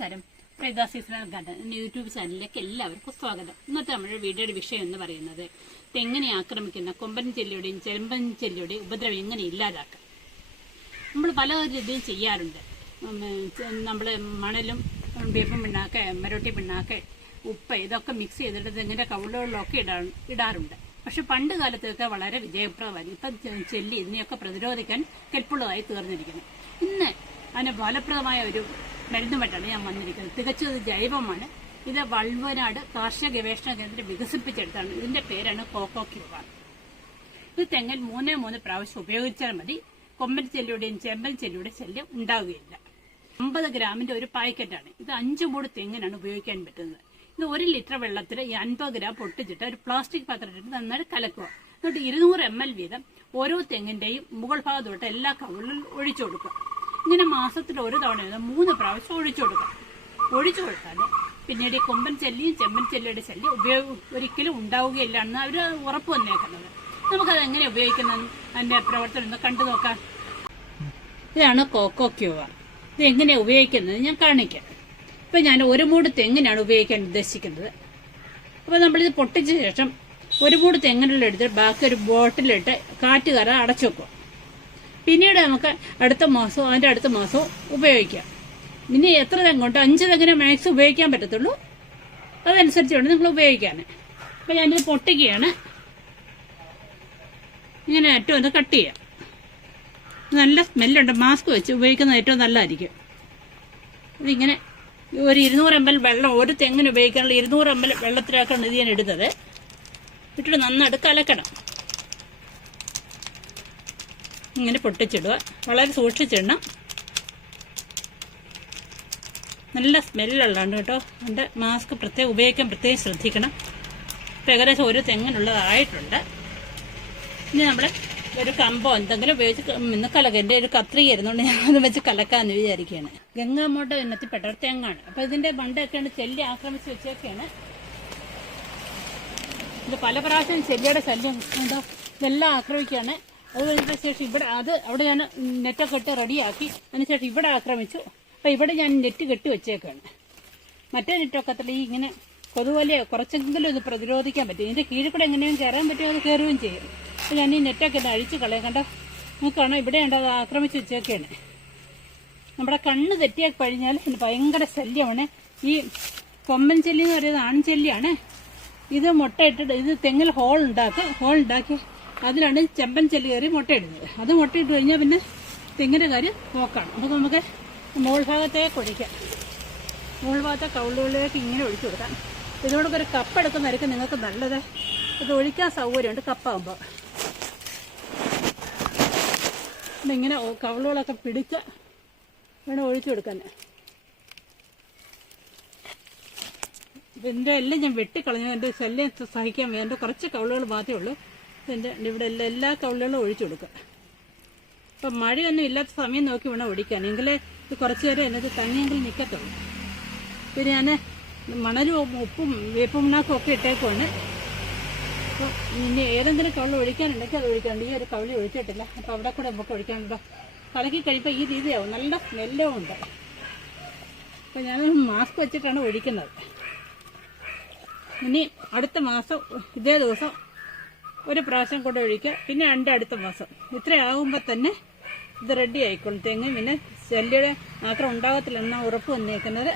നമസ്കാരം. Preetha seasonal garden YouTube ചാനലിലേക്ക് എല്ലാവർക്കും സ്വാഗതം. ഇന്നത്തെ നമ്മുടെ വീഡിയോയുടെ വിഷയം എന്ന് പറയുന്നത് തെങ്ങിനെ ആക്രമിക്കുന്ന കൊമ്പൻ ചെല്ലിയുടെയും ചെമ്പൻ ചെല്ലിയുടെയും ഉപദ്രവം എങ്ങനെ ഇല്ലാതാക്കാം? നമ്മൾ പല രീതിയും ചെയ്യാറുണ്ട്. നമ്മൾ മണലും വേപ്പും പിണ്ണാക്കെ മരോട്ടി പിണ്ണാക്കെ ഉപ്പ് ഇതൊക്കെ മിക്സ് ചെയ്തിട്ട് തെങ്ങിന്റെ കവിളുകളിലൊക്കെ ഇടാ ഇടാറുണ്ട്. പക്ഷെ പണ്ട് കാലത്തൊക്കെ വളരെ വിജയപ്രദമായിരുന്നു ഇപ്പം ചെല്ലി ഇതിനെയൊക്കെ പ്രതിരോധിക്കാൻ കെൽപ്പുള്ളതായി തീർന്നിരിക്കുന്നു. ഇന്ന് അതിന് ഫലപ്രദമായ ഒരു മരുന്നുമായിട്ടാണ് ഞാൻ വന്നിരിക്കുന്നത്. തികച്ചും ഇത് ജൈവമാണ്. ഇത് വൾവനാട് കാർഷിക ഗവേഷണ കേന്ദ്രം വികസിപ്പിച്ചെടുത്താണ്. ഇതിന്റെ പേരാണ് കോക്കോ ക്യൂബാർ ഇത് തെങ്ങിൽ മൂന്നേ മൂന്ന് പ്രാവശ്യം ഉപയോഗിച്ചാൽ മതി. കൊമ്പൻ ചെല്ലിയുടെയും ചെമ്പൻ ചെല്ലിയുടെ ശല്യം ഉണ്ടാവുകയില്ല. അമ്പത് ഗ്രാമിന്റെ ഒരു പാക്കറ്റാണ്. ഇത് അഞ്ചു മൂട് തെങ്ങിനാണ് ഉപയോഗിക്കാൻ പറ്റുന്നത്. ഇത് ഒരു ലിറ്റർ വെള്ളത്തിൽ ഈ അൻപത് ഗ്രാം പൊട്ടിച്ചിട്ട് ഒരു പ്ലാസ്റ്റിക് പാത്രത്തിൽ നന്നായി കലക്കുക. എന്നിട്ട് ഇരുന്നൂറ് എം എൽ വീതം ഓരോ തെങ്ങിന്റെയും മുകൾ ഭാഗത്തോട്ട് എല്ലാ കവിളിലും ഒഴിച്ചു കൊടുക്കുക. ഇങ്ങനെ മാസത്തിൽ ഒരു തവണ മൂന്ന് പ്രാവശ്യം ഒഴിച്ചു കൊടുക്കുക ഒഴിച്ചു കൊടുത്താൽ പിന്നീട് ഈ കൊമ്പൻ ചെല്ലിയും ചെമ്പൻ ചെല്ലിയുടെ ശല്യം ഉപയോഗ ഒരിക്കലും ഉണ്ടാവുകയില്ല എന്ന് അവർ ഉറപ്പ് വന്നേക്കുന്നത്. നമുക്കത് എങ്ങനെ ഉപയോഗിക്കുന്ന അതിന്റെ പ്രവർത്തനം ഒന്ന് കണ്ടു നോക്കാം. ഇതാണ് കോക്കോ ക്യൂവർ ഇത് എങ്ങനെ ഉപയോഗിക്കുന്നത്? ഞാൻ കാണിക്കാം. ഇപ്പൊ ഞാൻ ഒരു മൂട് തെങ്ങിനാണ് ഉപയോഗിക്കാൻ ഉദ്ദേശിക്കുന്നത്. അപ്പൊ നമ്മളിത് പൊട്ടിച്ച ശേഷം ഒരു മൂട് തെങ്ങിനെടുത്ത് ബാക്കി ഒരു ബോട്ടിലിട്ട് കാറ്റ് കയറാൻ അടച്ചു വെക്കുക പിന്നീട് നമുക്ക് അടുത്ത മാസവും അതിന്റെ അടുത്ത മാസവും ഉപയോഗിക്കാം. പിന്നെ എത്ര തെങ്ങോട്ടോ അഞ്ച് തെങ്ങിനെ മാക്സ് ഉപയോഗിക്കാൻ പറ്റത്തുള്ളൂ. അതനുസരിച്ച് വേണം നിങ്ങൾ ഉപയോഗിക്കാൻ അപ്പൊ ഞാനിത് പൊട്ടിക്കുകയാണ്. ഇങ്ങനെ ഏറ്റവും ഒന്ന് കട്ട് ചെയ്യാം. നല്ല സ്മെല്ലുണ്ട്. മാസ്ക് വെച്ച് ഉപയോഗിക്കുന്നത് ഏറ്റവും നല്ലതായിരിക്കും. ഇതിങ്ങനെ ഒരു ഇരുന്നൂറ് എം എൽ വെള്ളം ഒരു തെങ്ങിന് ഉപയോഗിക്കാനുള്ള ഇരുന്നൂറ് എം എൽ വെള്ളത്തിലാക്കാണ് ഇത് ഞാൻ എടുത്തത് ഇട്ടിട്ട് നന്നായിട്ട് കലക്കണം. ഇങ്ങനെ പൊട്ടിച്ചിടുക. വളരെ സൂക്ഷിച്ചിടണം. നല്ല സ്മെല്ലുള്ളതാണ് കേട്ടോ. എന്റെ മാസ്ക് പ്രത്യേകം ഉപയോഗിക്കാൻ പ്രത്യേകം ശ്രദ്ധിക്കണം. ഇപ്പം ഏകദേശം ഒരു തെങ്ങിനുള്ളതായിട്ടുണ്ട്. ഇനി നമ്മൾ ഒരു കമ്പോ എന്തെങ്കിലും ഉപയോഗിച്ച് ഇന്ന് കലക എന്റെ ഒരു കത്രിക ഇരുന്നുകൊണ്ട് ഞാൻ അത് വെച്ച് കലക്കാമെന്ന് വിചാരിക്കുകയാണ് ഗംഗാമോട്ട ഇന്നത്തിൽപ്പെട്ട ഒരു തെങ്ങാണ്. അപ്പോൾ ഇതിന്റെ ബണ്ടൊക്കെയാണ് ചെല്ലി ആക്രമിച്ച് വെച്ചൊക്കെയാണ് ഇത് പല പ്രാവശ്യം ചെല്ലിയുടെ ശല്യം എന്താ ഇതെല്ലാം ആക്രമിക്കുകയാണ് അത് കഴിഞ്ഞ ശേഷം ഇവിടെ അത് അവിടെ ഞാൻ നെറ്റൊക്കെ ഇട്ട് റെഡിയാക്കി. അതിനുശേഷം ഇവിടെ ആക്രമിച്ചു. അപ്പം ഇവിടെ ഞാൻ നെറ്റ് കെട്ടി വെച്ചേക്കാണ്. മറ്റേ നെറ്റൊക്കെ അത്ര ഈ ഇങ്ങനെ കൊതുപോലെ കുറച്ചെങ്കിലും ഇത് പ്രതിരോധിക്കാൻ പറ്റും. ഇതിന്റെ കീഴിൽ കൂടെ എങ്ങനെയും കയറാൻ പറ്റുമോ അത് കയറുകയും ചെയ്യും. അപ്പോൾ ഞാൻ ഈ നെറ്റൊക്കെ ഇത് അഴിച്ച് കളയാം. കണ്ടോ? നോക്കുകയാണോ ഇവിടെ ഉണ്ട് അത് ആക്രമിച്ച് വെച്ചേക്കാണ്. നമ്മുടെ കണ്ണ് തെറ്റിയാ കഴിഞ്ഞാൽ ഭയങ്കര ശല്യമാണ്. ഈ കൊമ്പൻ ചെല്ലി എന്ന് പറയുന്നത് ആൺചെല്ലിയാണ്. ഇത് മുട്ട ഇട്ടിട്ട് ഇത് തെങ്ങിൽ ഹോൾ ഉണ്ടാക്കുക ഹോൾ ഉണ്ടാക്കി. അതിലാണ് ചെമ്പൻ ചെല്ലി കയറി മുട്ടയിടുന്നത്. അത് മുട്ടയിട്ട് കഴിഞ്ഞാൽ പിന്നെ തെങ്ങിന്റെ കാര്യം നോക്കണം. അപ്പോൾ നമുക്ക് മുകൾ ഭാഗത്തേക്ക് ഒഴിക്കാം മുകൾ ഭാഗത്തെ കൗളുകളിലേക്ക് ഇങ്ങനെ ഒഴിച്ചു കൊടുക്കാം. ഇതിനോടൊക്കെ ഒരു കപ്പ് എടുക്കുന്നതായിരിക്കും നിങ്ങൾക്ക് നല്ലത്. ഇത് ഒഴിക്കാൻ സൗകര്യമുണ്ട് കപ്പാകുമ്പോൾ ഇങ്ങനെ കവളുകളൊക്കെ പിടിച്ച് വേണം ഒഴിച്ചു കൊടുക്കാൻ. ഇതിന്റെ എല്ലാം ഞാൻ വെട്ടിക്കളഞ്ഞു. എന്റെ ശല്യം സഹിക്കാൻ വേണ്ട കുറച്ച് കവളുകൾ മാത്രമേ ഉള്ളൂ. എന്റെ ഇവിടെ എല്ലാ എല്ലാ കവിളുകളും ഒഴിച്ചു കൊടുക്കുക. ഇപ്പം മഴയൊന്നും ഇല്ലാത്ത സമയം നോക്കി വേണം ഒടിക്കാൻ എങ്കിലേ ഇത് കുറച്ച് നേരം എന്നത് തങ്ങിയെങ്കിൽ നിൽക്കത്തുള്ളൂ പിന്നെ ഞാൻ മണലും ഉപ്പും വേപ്പും പിണ്ണാക്കും ഒക്കെ ഇട്ടേക്കുവാണ്. അപ്പോൾ ഇനി ഏതെങ്കിലും കവളി ഒഴിക്കാനുണ്ടെങ്കിൽ അത് ഒഴിക്കാണ്ട് ഈ ഒരു കവളി ഒഴിച്ചിട്ടില്ല. അപ്പോൾ അവിടെ കൂടെ നമുക്ക് ഒഴിക്കാനുണ്ടോ കലക്കി കഴിയുമ്പോൾ ഈ രീതിയാവും. നല്ല സ്മെല്ലും ഉണ്ട്. അപ്പോൾ ഞാൻ മാസ്ക് വെച്ചിട്ടാണ് ഒഴിക്കുന്നത്. ഇനി അടുത്ത മാസം ഇതേ ദിവസം ഒരു പ്രാവശ്യം കൂടെ ഒഴിക്കുക പിന്നെ രണ്ട് അടുത്ത മാസം. ഇത്രയാകുമ്പോൾ തന്നെ ഇത് റെഡി ആയിക്കോളും. തെങ്ങ് പിന്നെ ശല്യയുടെ മാത്രം ഉണ്ടാകത്തില്ലെന്ന ഉറപ്പ് വന്നേക്കുന്നത്.